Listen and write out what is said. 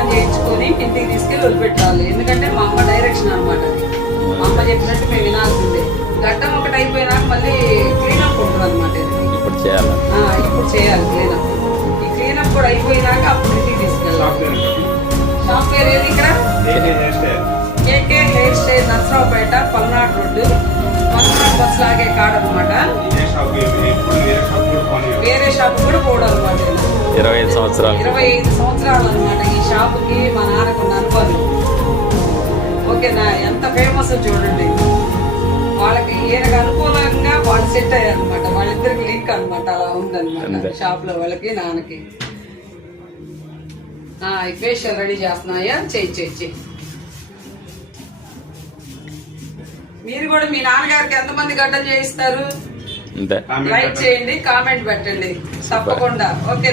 గడ్డం చేయించుకొని ఇంటికి తీసుకెళ్ళి వదిలిపెట్టాలి. ఎందుకంటే మా అమ్మ డైరెక్షన్ అనమాట. అది మా అమ్మ చెప్పినట్టు మేము వినాల్సిందే. గడ్డం ఒకటి అయిపోయినాక మళ్ళీ క్లీనప్ ఉంటుంది అనమాట. ఇప్పుడు చేయాలి క్లీనప్. ఈ క్లీనప్ కూడా అయిపోయినాక అప్పుడు ఇంటికి తీసుకెళ్ళాలి. షాప్ పేరు ఏది ఇక్కడ? KK hair style, Narasaraopet, Palnadu road, Palnadu bus లాగే కాడ అనమాట. వేరే షాప్ కూడా పోవడం అనమాట. 25 సంవత్సరాలు అనమాట ఈ షాపుకి మా నాన్నకున్న అనుభవం. ఓకేనా? ఎంత ఫేమస్ చూడండి. వాళ్ళకి ఈయనకు అనుకూలంగా వాళ్ళు సెట్ అయ్యారు అనమాట. వాళ్ళిద్దరికి లింక్ అనమాట. అలా ఉందన్నమాట షాప్ లో వాళ్ళకి నాన్నకి. ఈ ఫేషియల్ రెడీ చేస్తున్నాయా? చెయ్యి. మీరు కూడా మీ నాన్నగారికి ఎంతమంది గడ్డలు చేయిస్తారు? లైక్ చేయండి, కామెంట్ పెట్టండి తప్పకుండా. ఓకే.